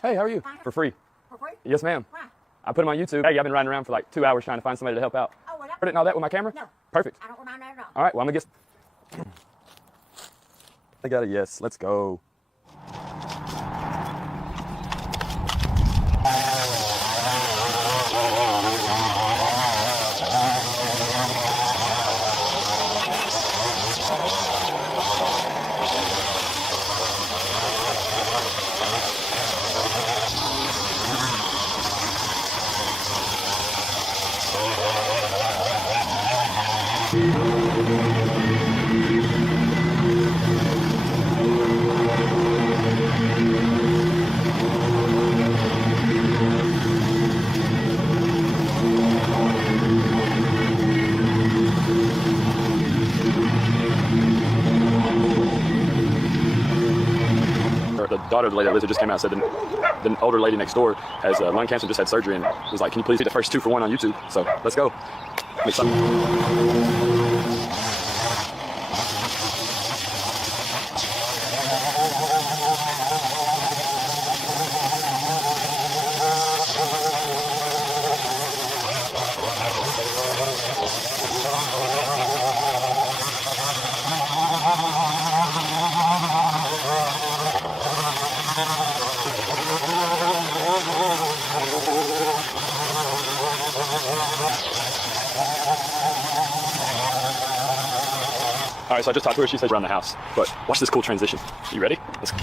Hey, how are you? For free. For free? Yes, ma'am. Why? I put them on YouTube. Hey, I've been riding around for like 2 hours trying to find somebody to help out. Oh, well, didn't know that with my camera? No. Perfect. I don't remind that at all. All right, well, I'm going to get... I got a yes. Let's go. daughter of the lady that lives there just came out and said the older lady next door has lung cancer, just had surgery, and was like, can you please get the first 2 for $1 on YouTube? So let's go. Make some. All right, so I just talked to her. She said around the house, but watch this cool transition. You ready? Let's go.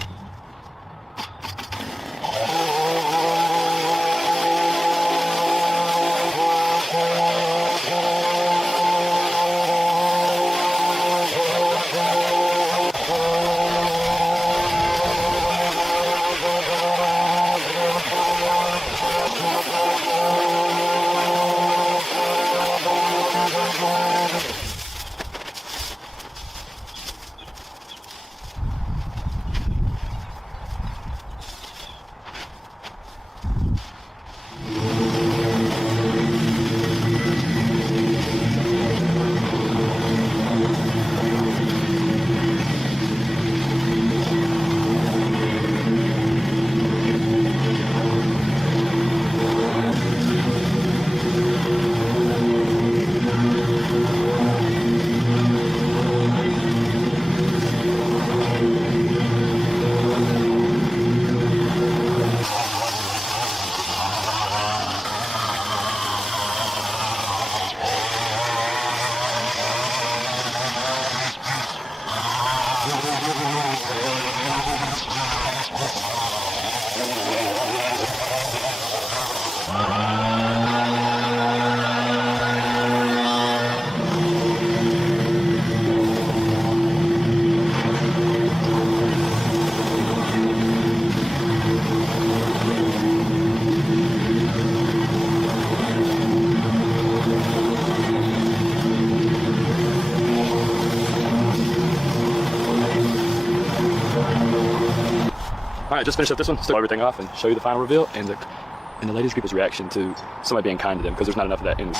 All right, just finish up this one, start everything off, and show you the final reveal and the ladies' people's reaction to somebody being kind to them, because there's not enough of that in.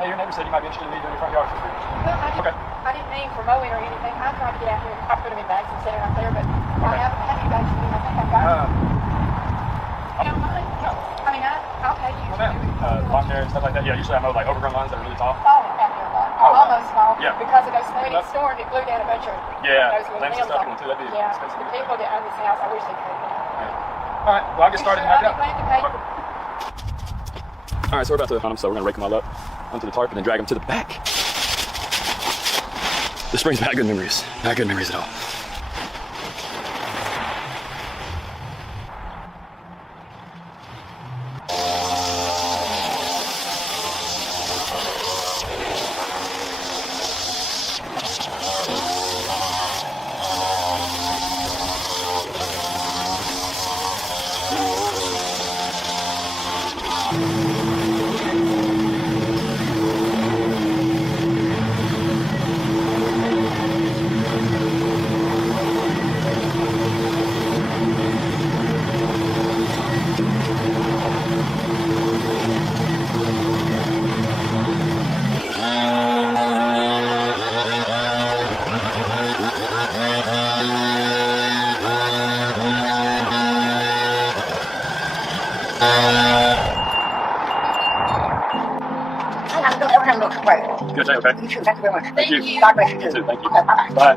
Hey, your neighbor said you might be interested in me doing your front yard for free. Well, I didn't mean for mowing or anything. I tried to get out here. I put them in bags and set it out there, but I haven't had any bags. I think I've got them. You don't mind? No. I mean, I'll pay you. Oh, man. Lawn care and stuff like that. Yeah, usually I mow like overgrown lawns that are really tall. Falling out there a lot. Almost fall. Yeah. Because of those when it stormed, it blew down a bunch of those little limbs and limbs stuff off. too. That'd be expensive. The people that own this house, I wish they could. Yeah. All right, well, I'll get started and knock it out. Glad to pay. All right, so we're about to hunt them, so we're going to rake them all up onto the tarp and then drag them to the back. This brings back good memories. Not good memories at all. Good day, okay? You too. Thank you very much. Thank you. God bless you You too. too, thank you. Okay, bye-bye. Bye.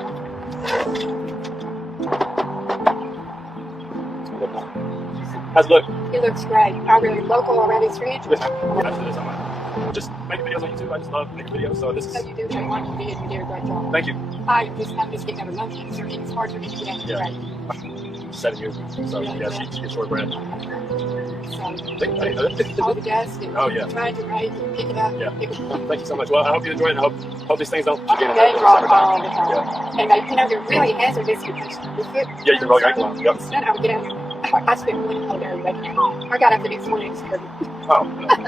How's it look? It looks great. Are we local around this ridge? Yes, ma'am. Absolutely. Just making videos on YouTube. I just love making videos, so this So is... you do what you want to be, and you do a great job. Thank you. I'm just getting over monkeys, or it's hard for me to get out of the Yeah. right. 7 years. So, yeah, she gets shortbread. So, I didn't know that. all the dust and Oh, yeah. trying to raise and pick it up. Yeah. Pick it up. Thank you so much. Well, I hope you enjoy it, and I hope these things don't get in They the drop summertime. all the time. Yeah. And they, they're really hazardous because your foot. Yeah, you can roll your ankle on. Yep. Then I would get out here. I spent really all day making it home. I got up to do 4 days. Oh.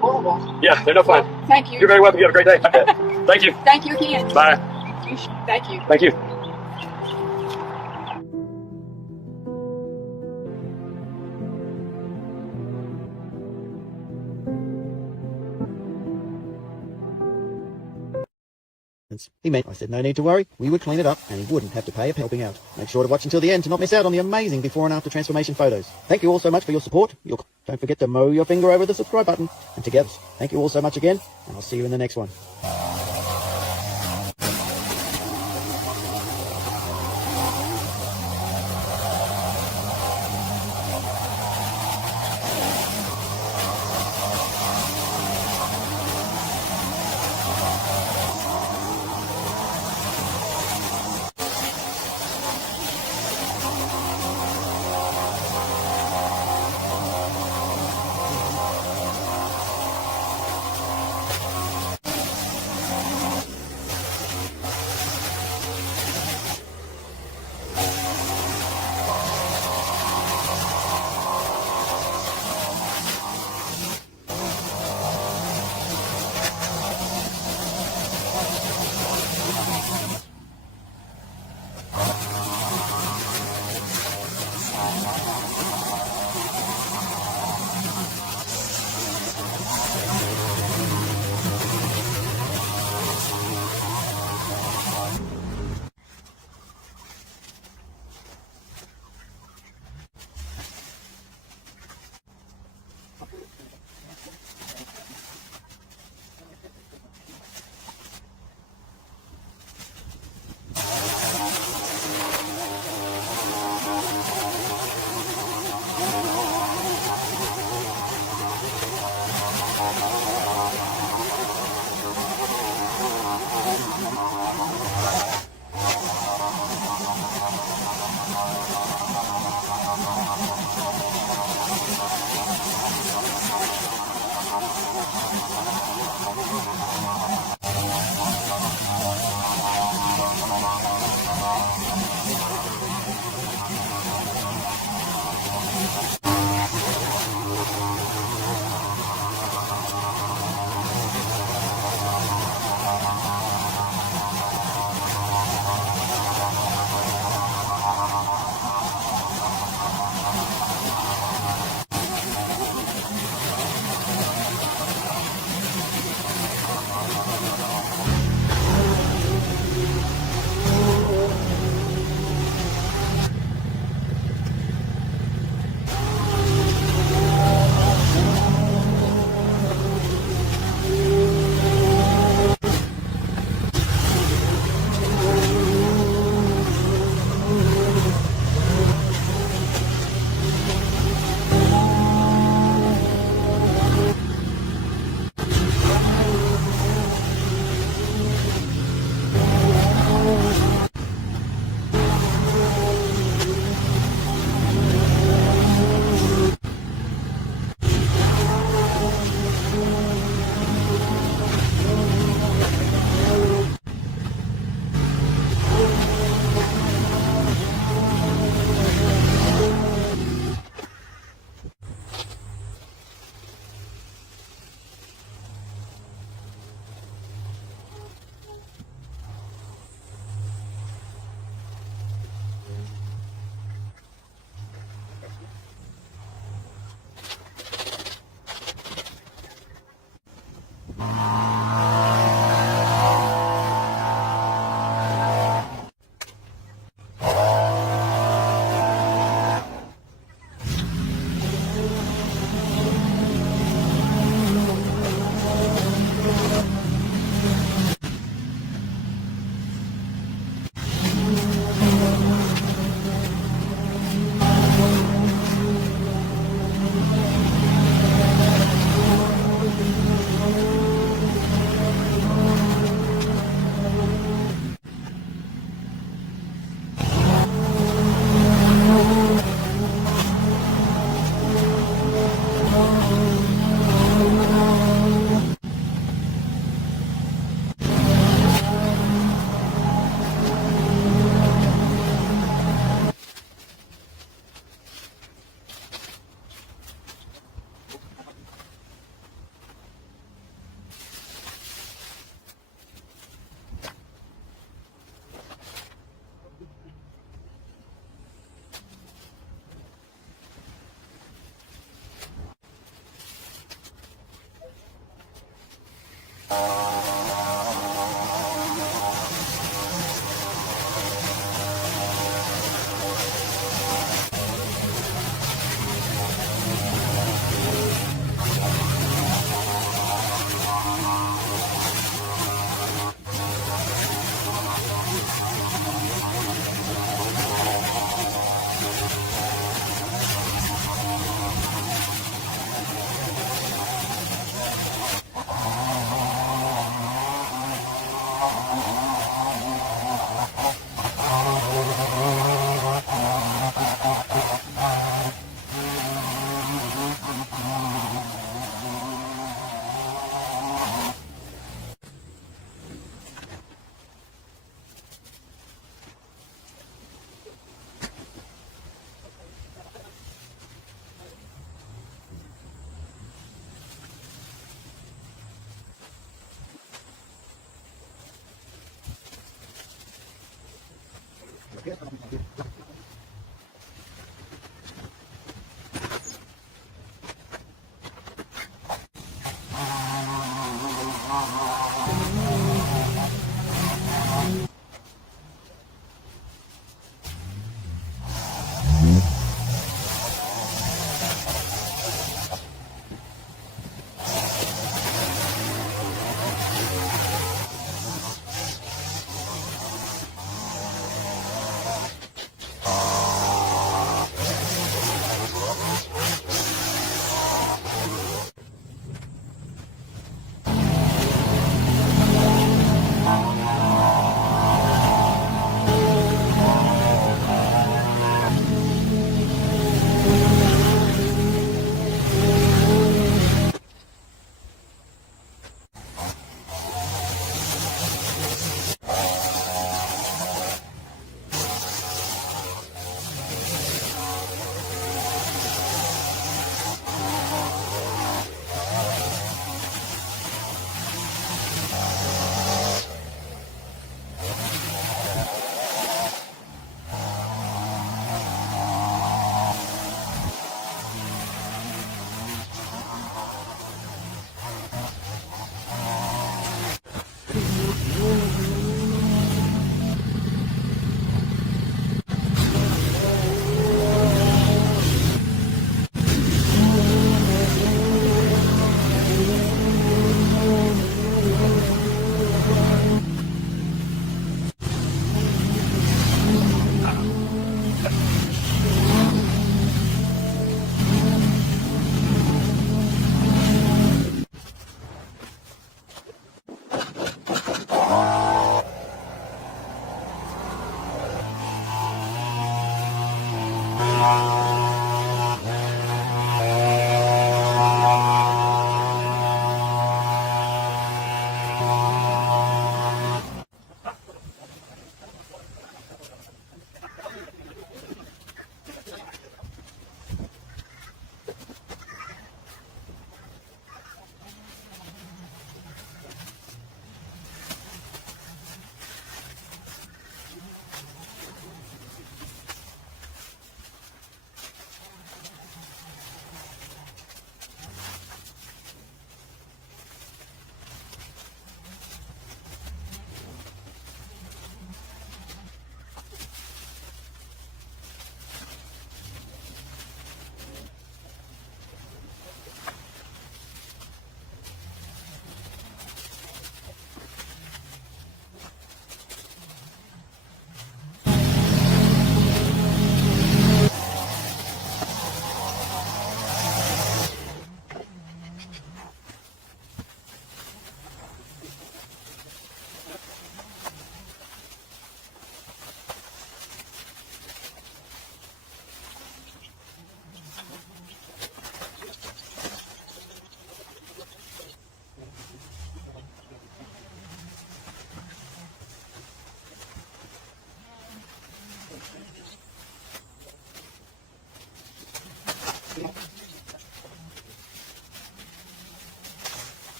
Horrible. Yeah, they're no fun. Well, thank you. You're very welcome. You have a great day. Thank you. Thank you again. Bye. Thank you. Thank you. He meant I said no need to worry, we would clean it up and he wouldn't have to pay a helping out. Make sure to watch until the end to not miss out on the amazing before and after transformation photos. Thank you all so much for your support. Don't forget to mow your finger over the subscribe button. And together, thank you all so much again, and I'll see you in the next one.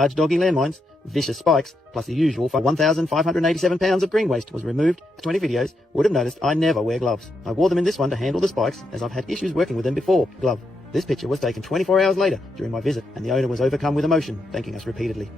Large doggy landmines, vicious spikes, plus the usual 1,587 pounds of green waste was removed. 20 videos would have noticed I never wear gloves. I wore them in this one to handle the spikes, as I've had issues working with them before. Glove. This picture was taken 24 hours later during my visit, and the owner was overcome with emotion, thanking us repeatedly.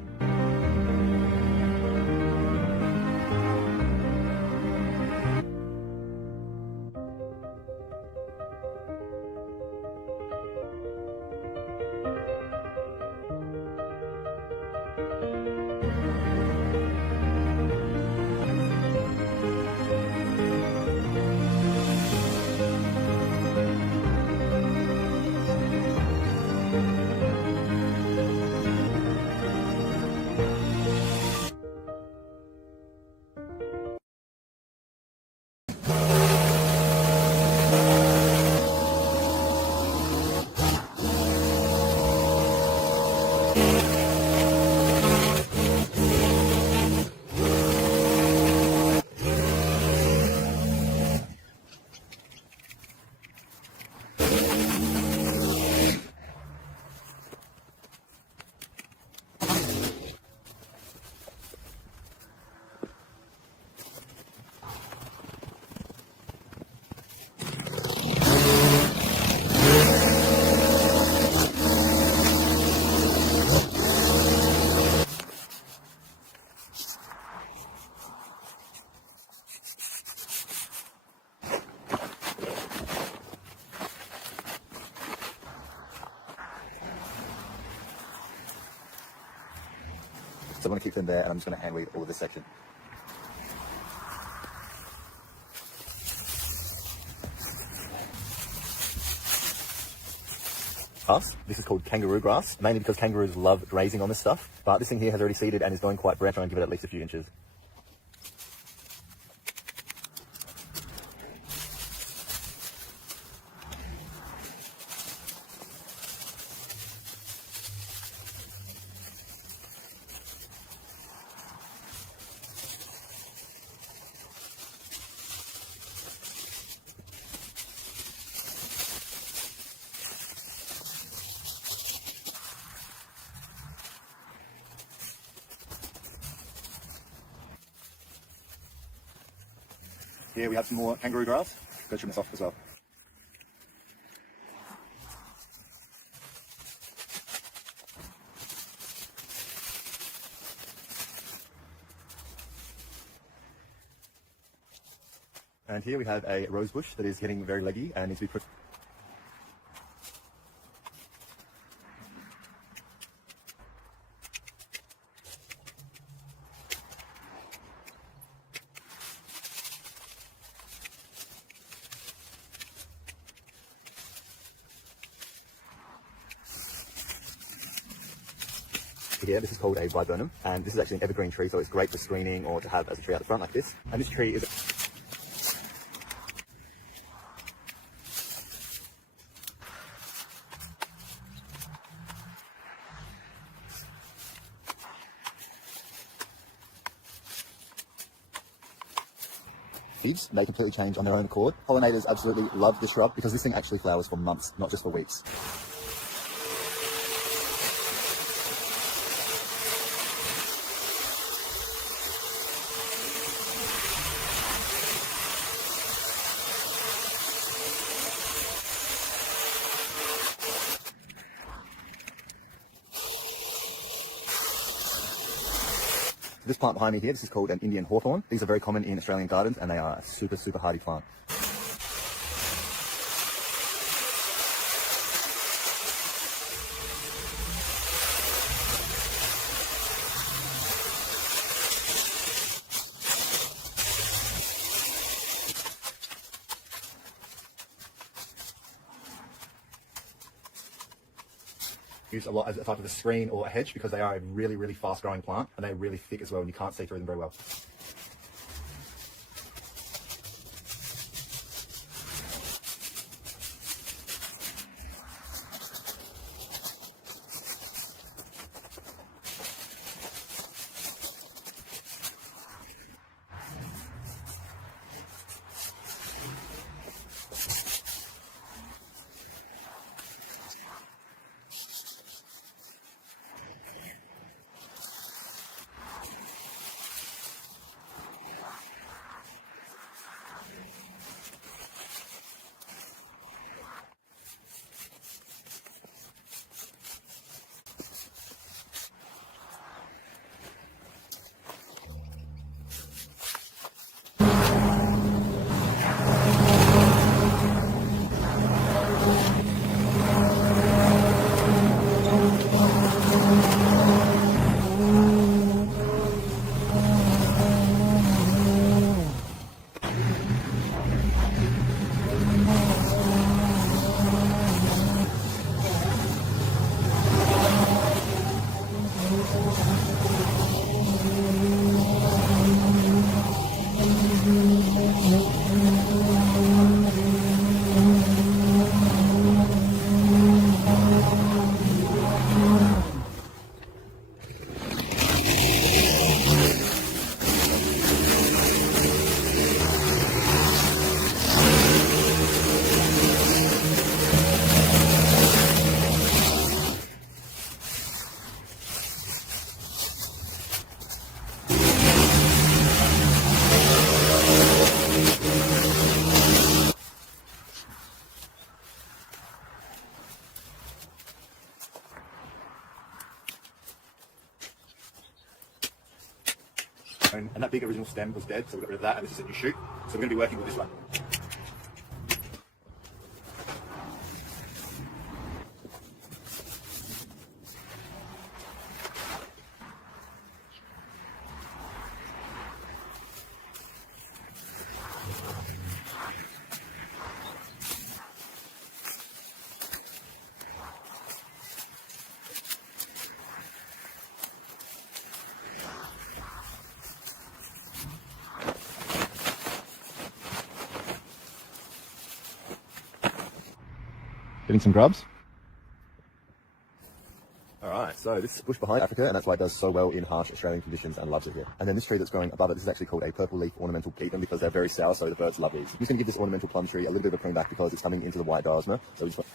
want to keep them there, and I'm just going to hand weed all of this section. Grass. This is called kangaroo grass, mainly because kangaroos love grazing on this stuff. But this thing here has already seeded and is going quite brown. Try and give it at least a few inches. Here we have some more kangaroo grass. Go trim this off as well. And here we have a rose bush that is getting very leggy and needs to be put. Here, this is called a viburnum, and this is actually an evergreen tree, so it's great for screening or to have as a tree out the front like this. And this tree is... Leaves, they completely change on their own accord. Pollinators absolutely love this shrub because this thing actually flowers for months, not just for weeks. This plant behind me here, this is called an Indian hawthorn. These are very common in Australian gardens and they are a super, super hardy plant. Used a lot as a type of a screen or a hedge because they are a really, really fast growing plant and they're really thick as well and you can't see through them very well. And that big original stem was dead, so we got rid of that, and this is a new shoot. So we're going to be working with this one. getting some grubs. Alright, so this is bush behind Africa, and that's why it does so well in harsh Australian conditions and loves it here. And then this tree that's growing above it, this is actually called a purple leaf ornamental pecan because they're very sour, so the birds love these. I'm just going to give this ornamental plum tree a little bit of a prune back because it's coming into the white diosma, so we just want...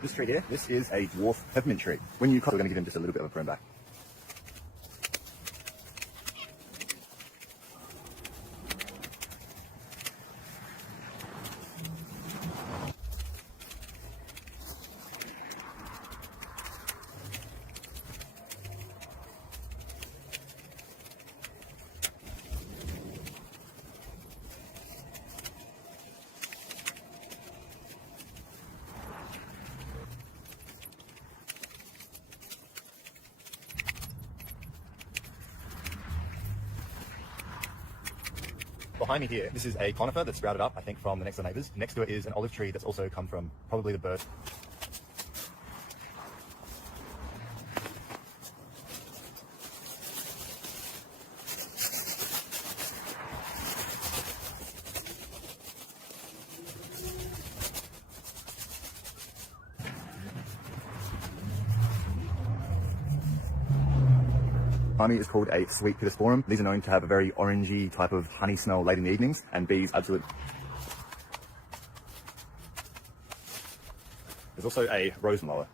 This tree here, this is a dwarf peppermint tree. When you cut, we're going to give him just a little bit of a prune back. Behind me here, this is a conifer that sprouted up, I think, from the next door neighbours. Next to it is an olive tree that's also come from probably the bird. Behind me is called a sweet pittosporum. These are known to have a very orangey type of honey smell late in the evenings, and bees absolutely. There's also a rose mower.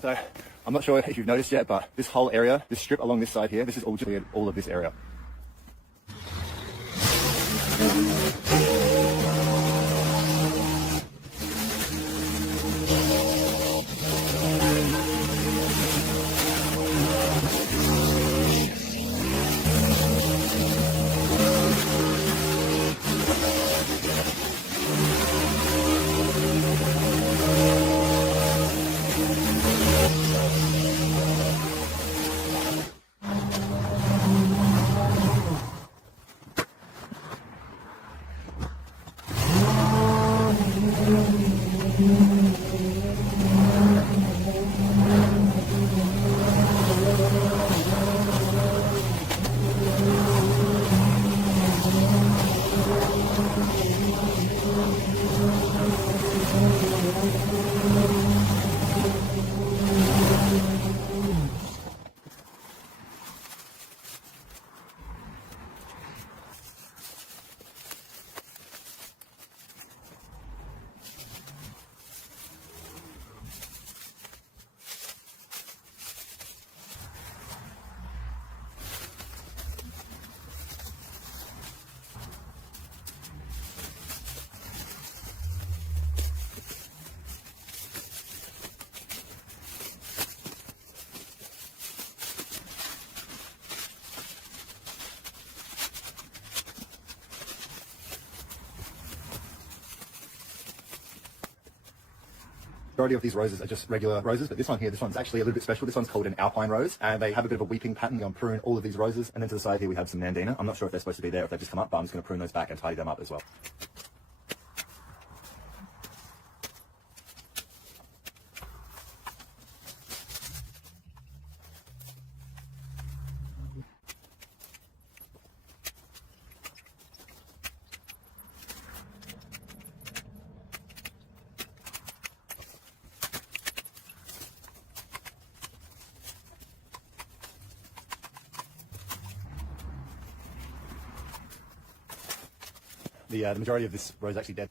So, I'm not sure if you've noticed yet, but this whole area, this strip along this side here, this is all of this area. Majority of these roses are just regular roses, but this one here, this one's actually a little bit special. This one's called an alpine rose, and they have a bit of a weeping pattern. I'm prune all of these roses, and then to the side here we have some nandina. I'm not sure if they're supposed to be there, if they've just come up, but I'm just going to prune those back and tidy them up as well. The majority of this rose is actually dead.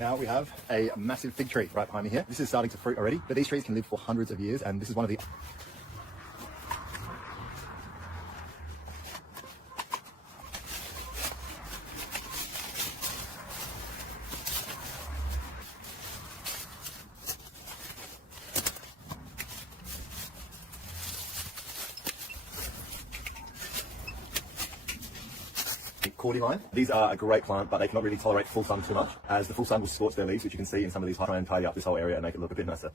Now we have a massive fig tree right behind me here. This is starting to fruit already, but these trees can live for hundreds of years, and this is one of the... cordyline. These are a great plant, but they cannot really tolerate full sun too much, as the full sun will scorch their leaves, which you can see in some of these. Try and tidy up this whole area and make it look a bit nicer.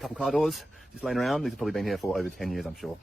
Couple car doors just laying around. These have probably been here for over 10 years, I'm sure.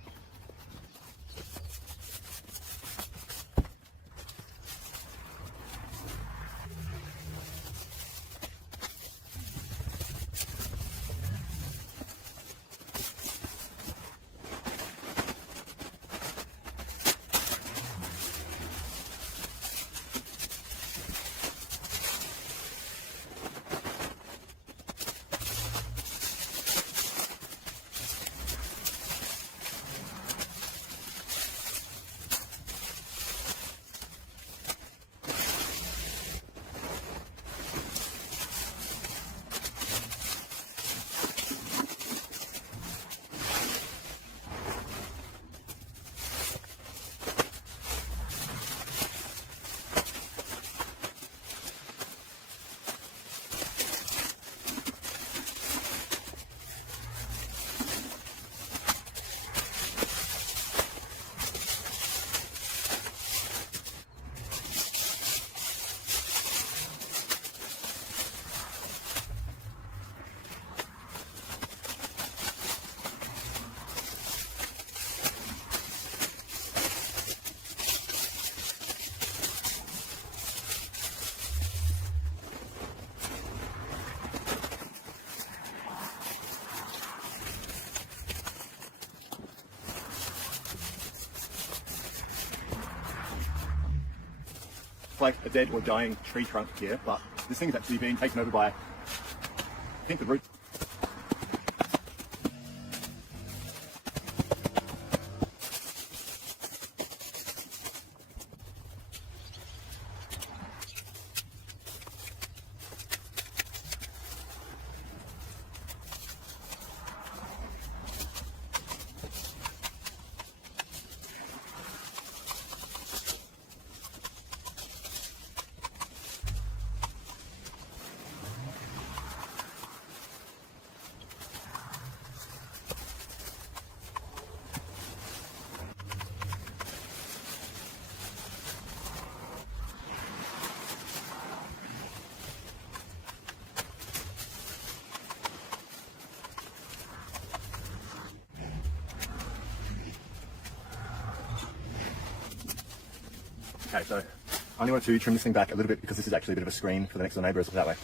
looks like a dead or dying tree trunk here, but this thing is actually being taken over by, I think, the roots. Okay, so I only want to trim this thing back a little bit because this is actually a bit of a screen for the next door neighbour. Look that way.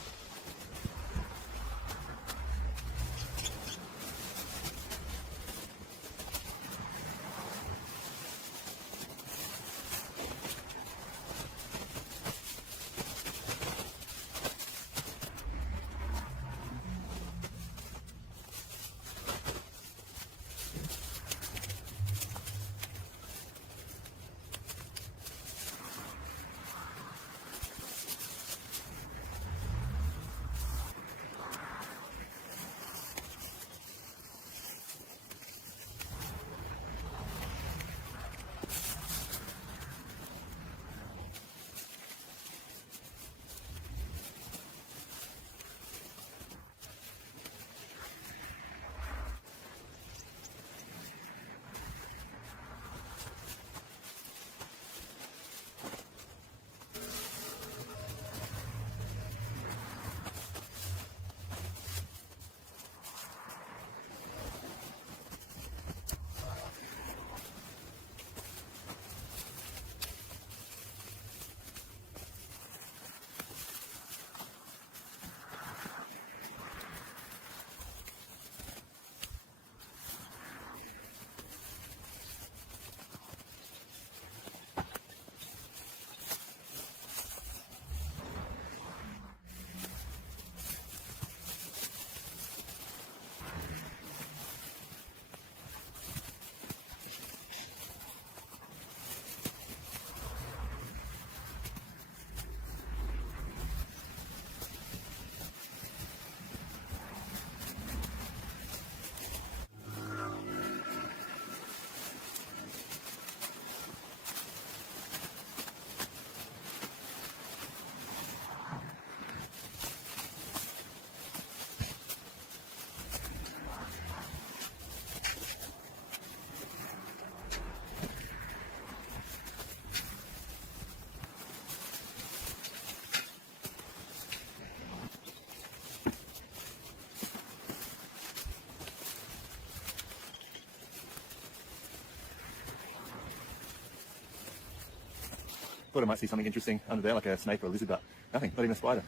Thought I might see something interesting under there, like a snake or a lizard, but nothing, not even a spider.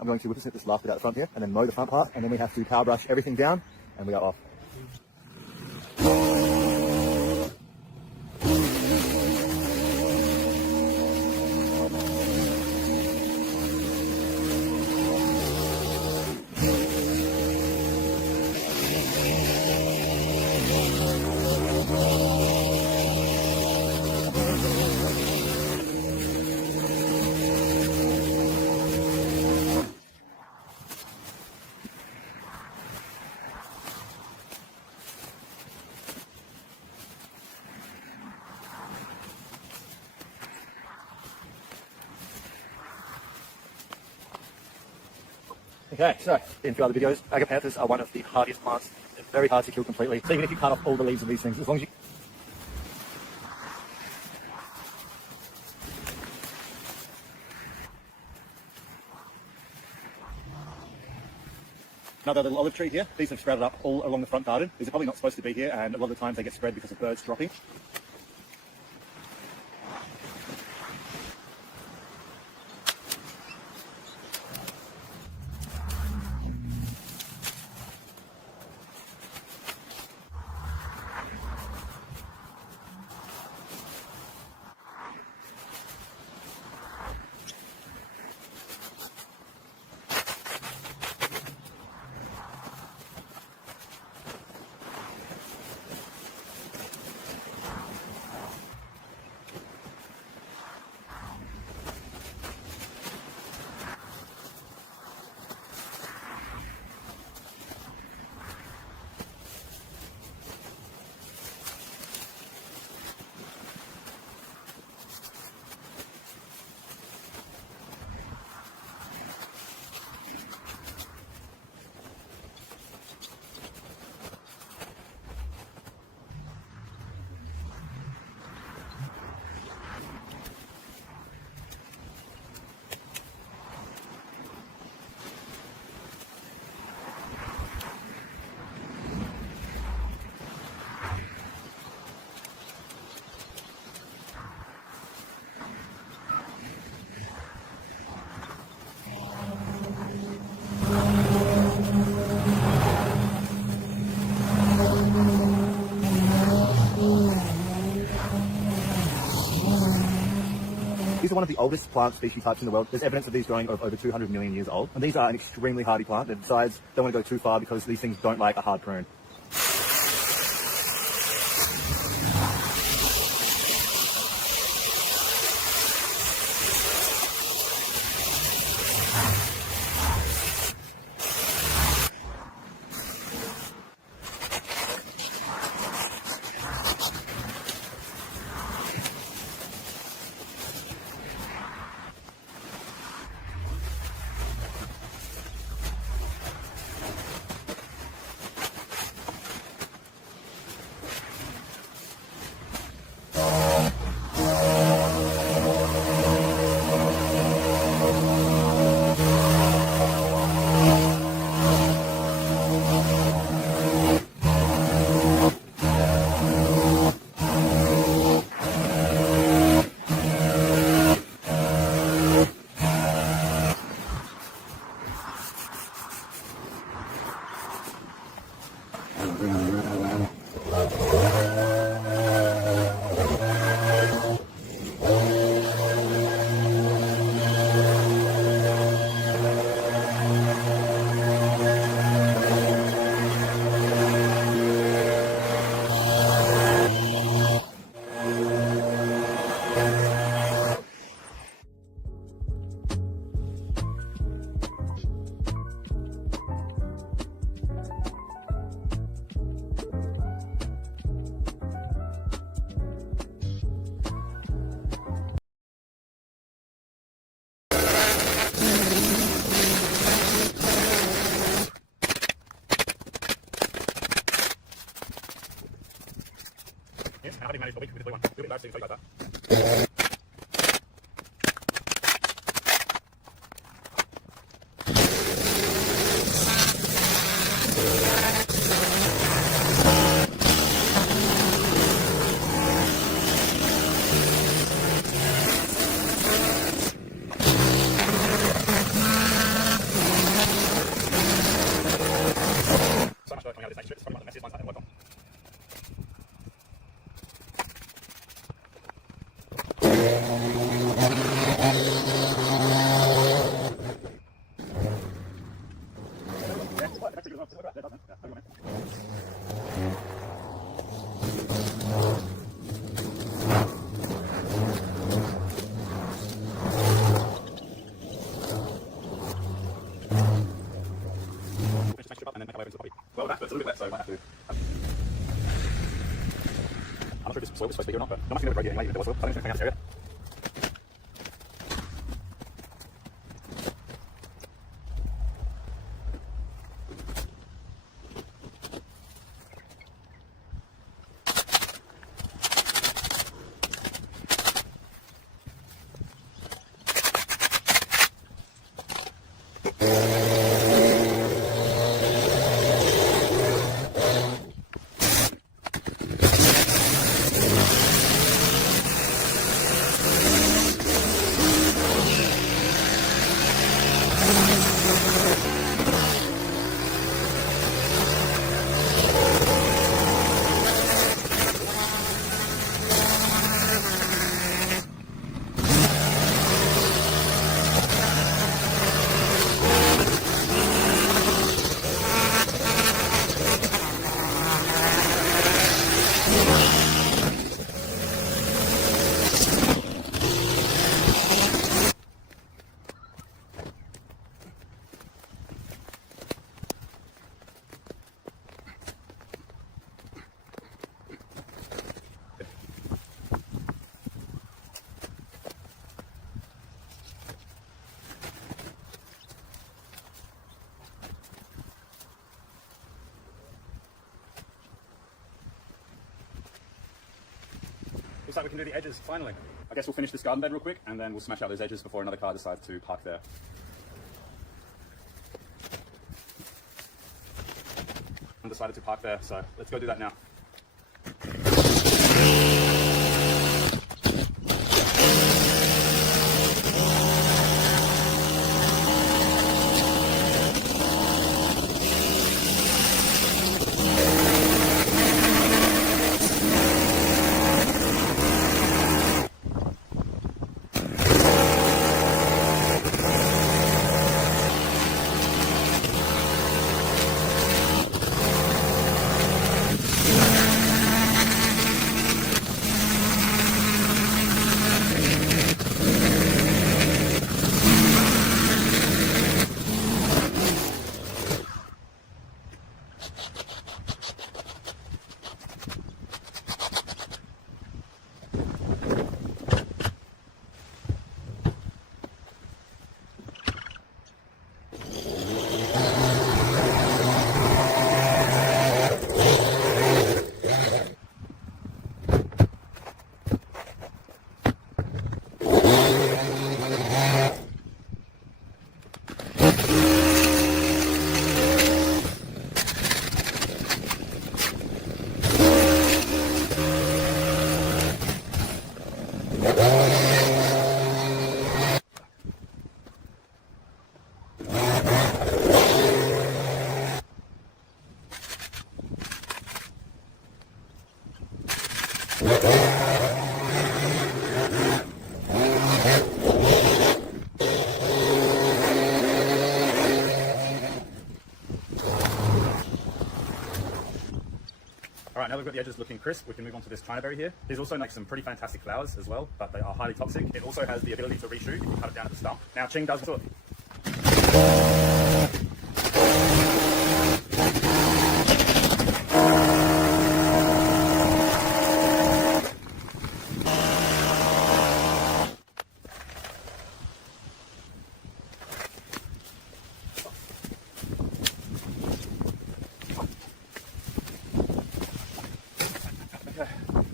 I'm going to whippersnip this last bit out the front here and then mow the front part, and then we have to power brush everything down and we are off. Okay, so in a few other videos, agapanthus are one of the hardiest plants. They're very hard to kill completely. So even if you cut off all the leaves of these things, as long as you... Another little olive tree here. These have sprouted up all along the front garden. These are probably not supposed to be here, and a lot of the times they get spread because of birds dropping. These are one of the oldest plant species types in the world. There's evidence of these growing of over 200 million years old. And these are an extremely hardy plant. And besides, don't want to go too far because these things don't like a hard prune. How do you manage the week with the blue one? You'll be embarrassed to tell you about that. into the puppy. Well, that's a little bit wet, so I might have to. I'm not sure if this soil was supposed to be here or not, but not much to do with it right here anyway, even if there was soil. I think it's going to hang out this area. Looks like we can do the edges finally. I guess we'll finish this garden bed real quick and then we'll smash out those edges before another car decides to park there. I decided to park there, so let's go do that now. Alright, now we've got the edges looking crisp, we can move on to this China berry here. There's also like some pretty fantastic flowers as well, but they are highly toxic. It also has the ability to reshoot if you cut it down at the stump. Now Ching does sort of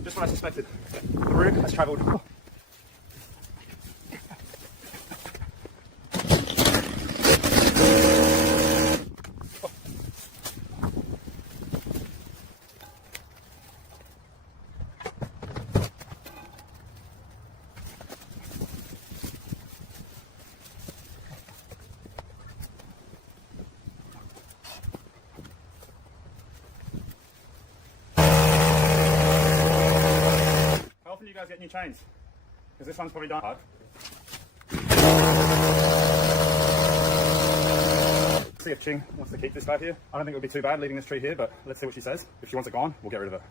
just what I suspected. The root has travelled. You guys get new chains? Because this one's probably done hard. See if Ching wants to keep this guy here. I don't think it would be too bad leaving this tree here, but let's see what she says. If she wants it gone, we'll get rid of it.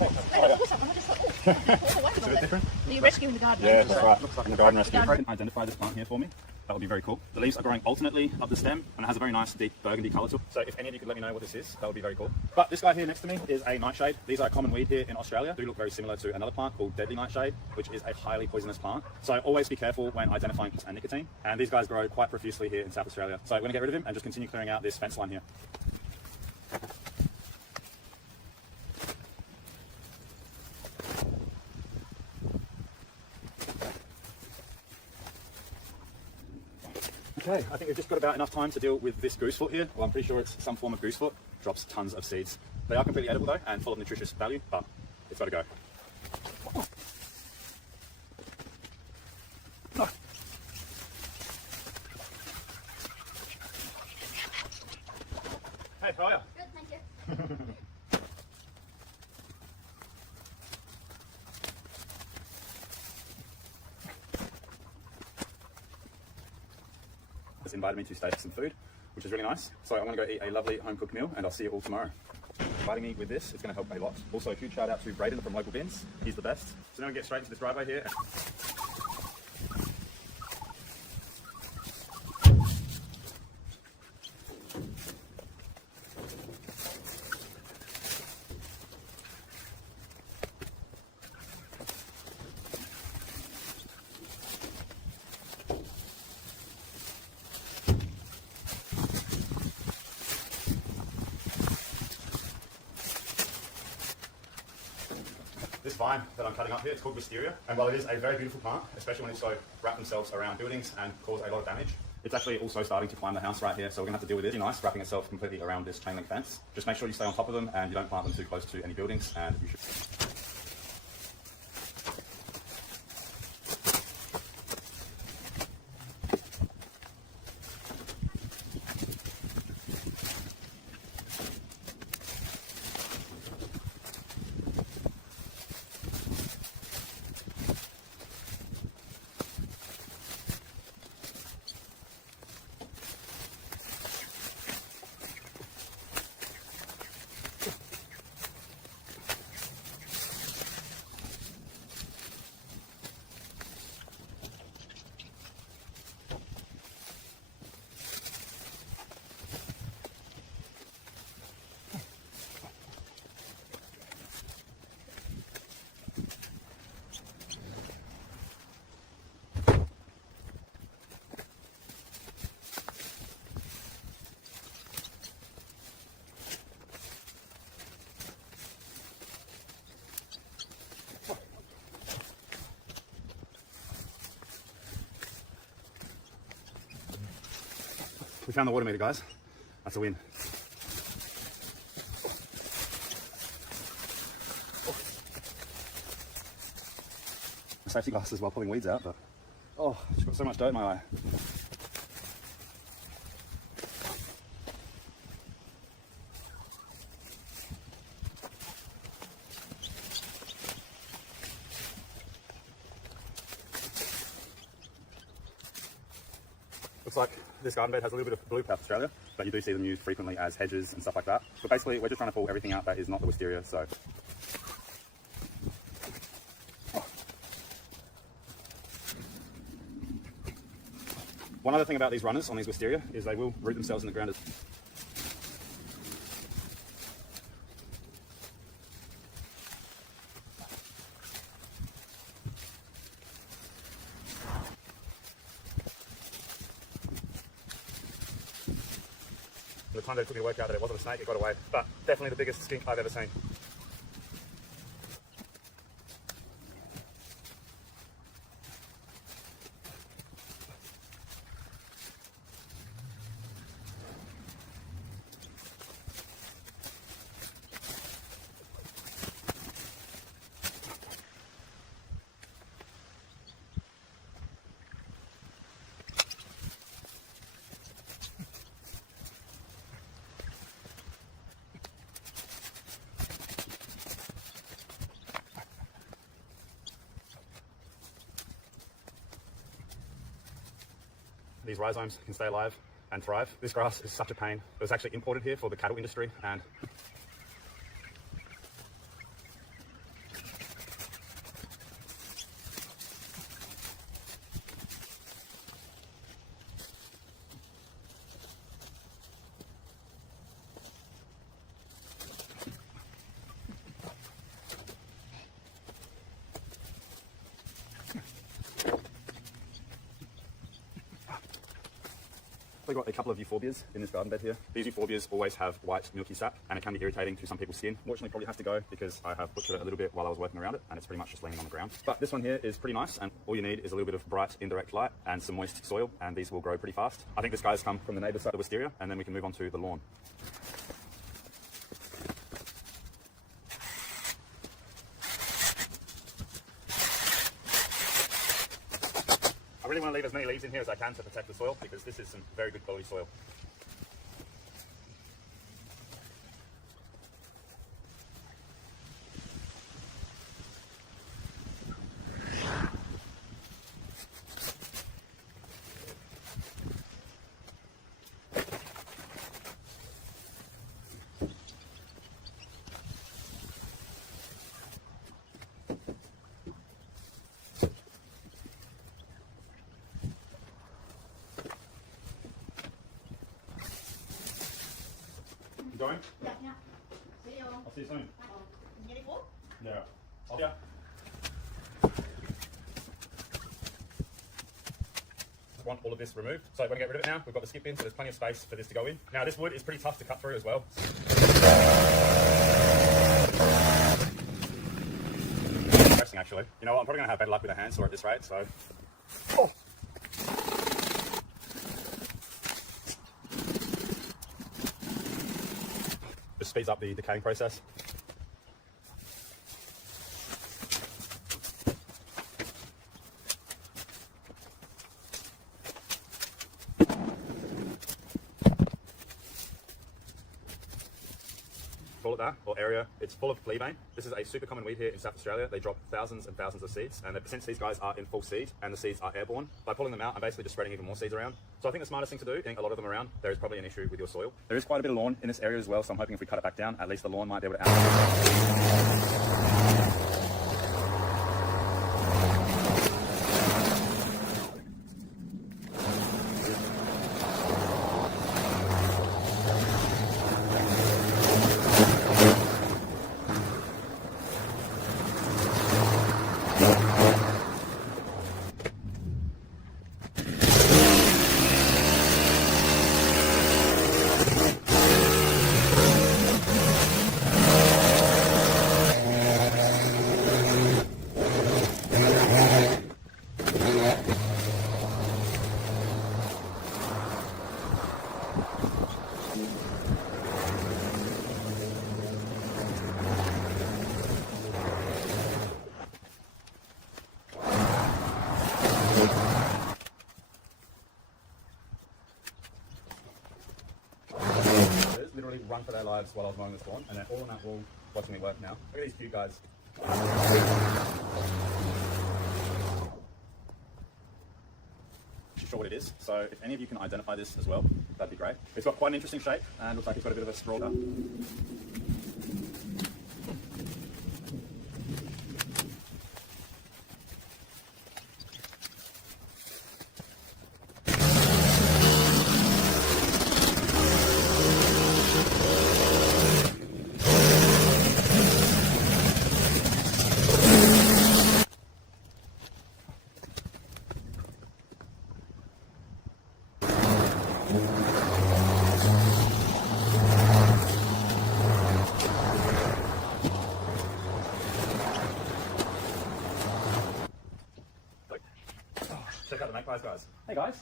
It's a bit different. Are you rescuing the garden? Yeah, that's right. Looks like a garden rescue. Identify this plant here for me. That would be very cool. The leaves are growing alternately up the stem, and it has a very nice deep burgundy colour to it. So if any of you could let me know what this is, that would be very cool. But this guy here next to me is a nightshade. These are a common weed here in Australia. They do look very similar to another plant called deadly nightshade, which is a highly poisonous plant. So always be careful when identifying and nicotine. And these guys grow quite profusely here in South Australia. So we're going to get rid of him and just continue clearing out this fence line here. Okay, I think we've just got about enough time to deal with this goosefoot here. Well, I'm pretty sure it's some form of goosefoot. Drops tons of seeds. They are completely edible though, and full of nutritious value, but it's got to go. Oh. Hey, how are you? Good, thank you. Has invited me to stay for some food, which is really nice. So I'm going to go eat a lovely home-cooked meal, and I'll see you all tomorrow. Inviting me with this is going to help a lot. Also, a huge shout out to Braden from Local Bins. He's the best. So now we get straight into this driveway here. This vine that I'm cutting up here, it's called wisteria, and while it is a very beautiful plant, especially when it's so wrap themselves around buildings and cause a lot of damage, it's actually also starting to climb the house right here, so we're going to have to deal with it. It's nice, wrapping itself completely around this chain link fence. Just make sure you stay on top of them and you don't plant them too close to any buildings, and you should... We found the water meter, guys. That's a win. Safety glasses while pulling weeds out, but oh, it's got so much dirt in my eye. Looks like this garden bed has a little bit of blue South Australia, but you do see them used frequently as hedges and stuff like that. But basically, we're just trying to pull everything out that is not the wisteria, so. Oh. One other thing about these runners on these wisteria is they will root themselves in the ground. The time that it took me to work out that it wasn't a snake, it got away. But definitely the biggest skink I've ever seen. These rhizomes can stay alive and thrive. This grass is such a pain. It was actually imported here for the cattle industry, and actually got a couple of euphorbias in this garden bed here. These euphorbias always have white milky sap, and it can be irritating to some people's skin. Fortunately, probably has to go because I have butchered it a little bit while I was working around it, and it's pretty much just laying on the ground. But this one here is pretty nice, and all you need is a little bit of bright indirect light and some moist soil, and these will grow pretty fast. I think this guy's come from the neighbour's side of the wisteria, and then we can move on to the lawn. I really want to leave as many leaves in here as I can to protect the soil, because this is some very good quality soil. Going? Yeah, yeah. See you. I'll see you soon. Get it full? Yeah. I'll see ya. Want all of this removed. So we're going to get rid of it now. We've got the skip in, so there's plenty of space for this to go in. Now this wood is pretty tough to cut through as well. Interesting actually. You know what, I'm probably going to have better luck with a handsaw at this rate, so... Oh. Just speeds up the decaying process. Call it that, or area. It's full of fleabane. This is a super common weed here in South Australia. They drop thousands and thousands of seeds, and since these guys are in full seed and the seeds are airborne, by pulling them out, I'm basically just spreading even more seeds around. So I think the smartest thing to do, getting a lot of them around, there is probably an issue with your soil. There is quite a bit of lawn in this area as well, so I'm hoping if we cut it back down, at least the lawn might be able to literally run for their lives while I was mowing this lawn, and they're all on that wall watching me work now. Look at these cute guys. Sure what it is, so if any of you can identify this as well, that'd be great. It's got quite an interesting shape and looks like it's got a bit of a straw. Check out the magpies, guys. Hey guys.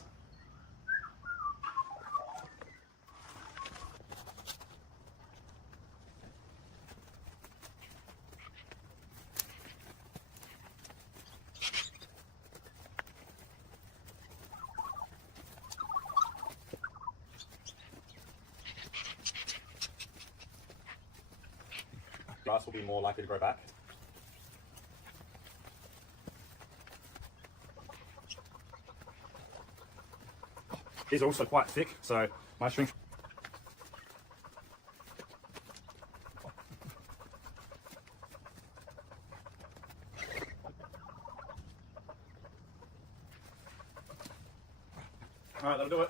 Grass will be more likely to grow back. These are also quite thick, so my string. All right, that'll do it.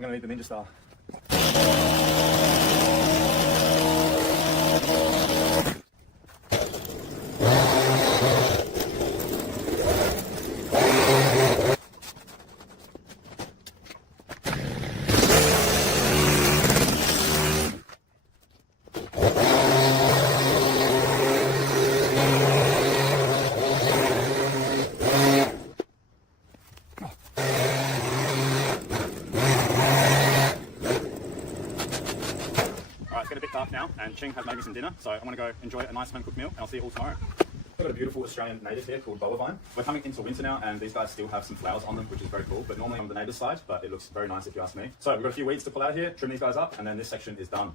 we're going to need the ninja star. Dark now, and Ching has made me some dinner, so I'm going to go enjoy a nice home-cooked meal, and I'll see you all tomorrow. We've got a beautiful Australian native here called boa vine. We're coming into winter now, and these guys still have some flowers on them, which is very cool, but normally on the neighbour's side, but it looks very nice if you ask me. So we've got a few weeds to pull out here, trim these guys up, and then this section is done.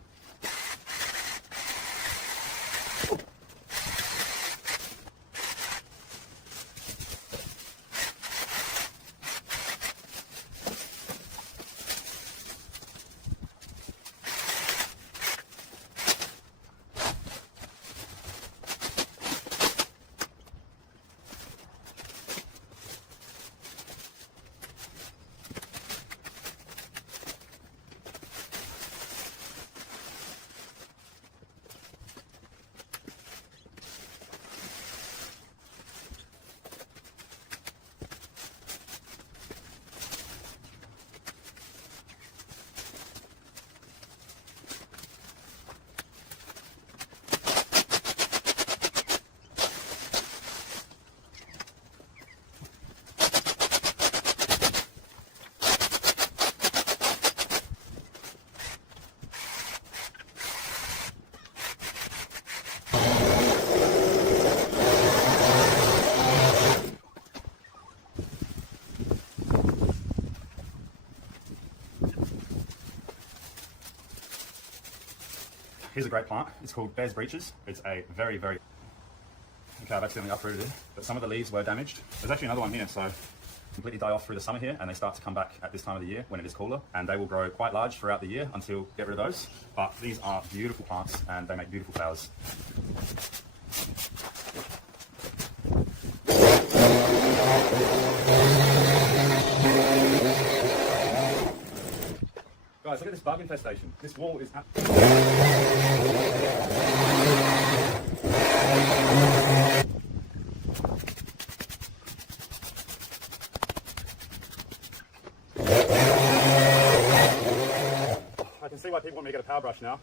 Here's a great plant. It's called Bear's Breeches. It's a very, very... Okay, I've accidentally uprooted it, but some of the leaves were damaged. There's actually another one here, so completely die off through the summer here, and they start to come back at this time of the year when it is cooler, and they will grow quite large throughout the year until get rid of those. But these are beautiful plants, and they make beautiful flowers. Guys, look at this bug infestation. This wall is... I can see why people want me to get a power brush now.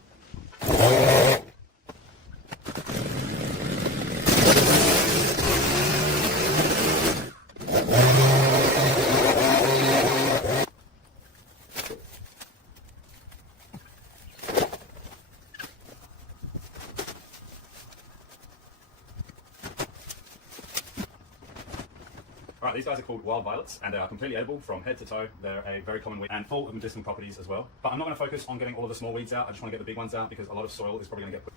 Alright, these guys are called wild violets, and they are completely edible from head to toe. They're a very common weed and full of medicinal properties as well. But I'm not going to focus on getting all of the small weeds out. I just want to get the big ones out because a lot of soil is probably going to get put.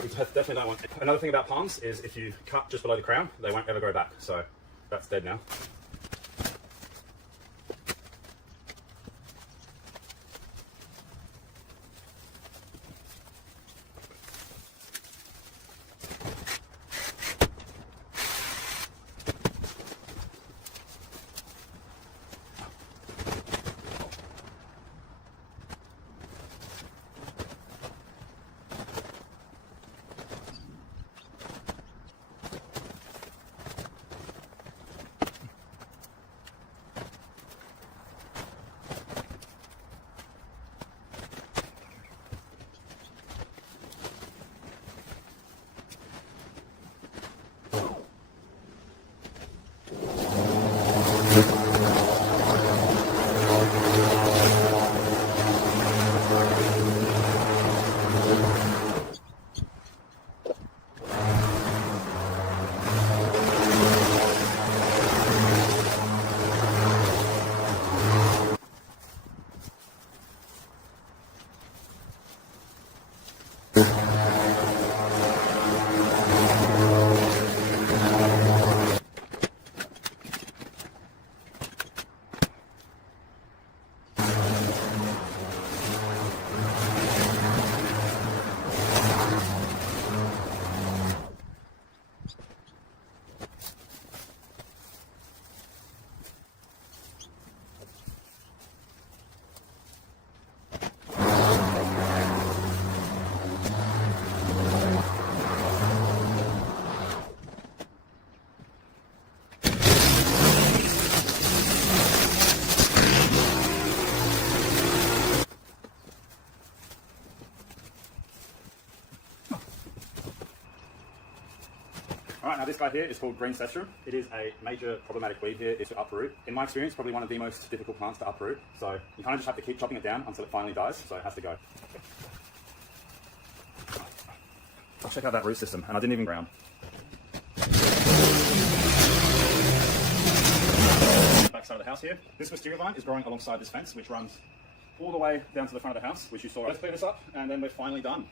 We definitely don't want it. Another thing about palms is if you cut just below the crown, they won't ever grow back. So that's dead now. This guy here is called green cestrum. It is a major problematic weed here, is to uproot. In my experience, probably one of the most difficult plants to uproot. So you kind of just have to keep chopping it down until it finally dies, so it has to go. I'll check out that root system, and I didn't even ground. Back side of the house here. This wisteria vine is growing alongside this fence, which runs all the way down to the front of the house, which you saw. Let's clear this up, and then we're finally done.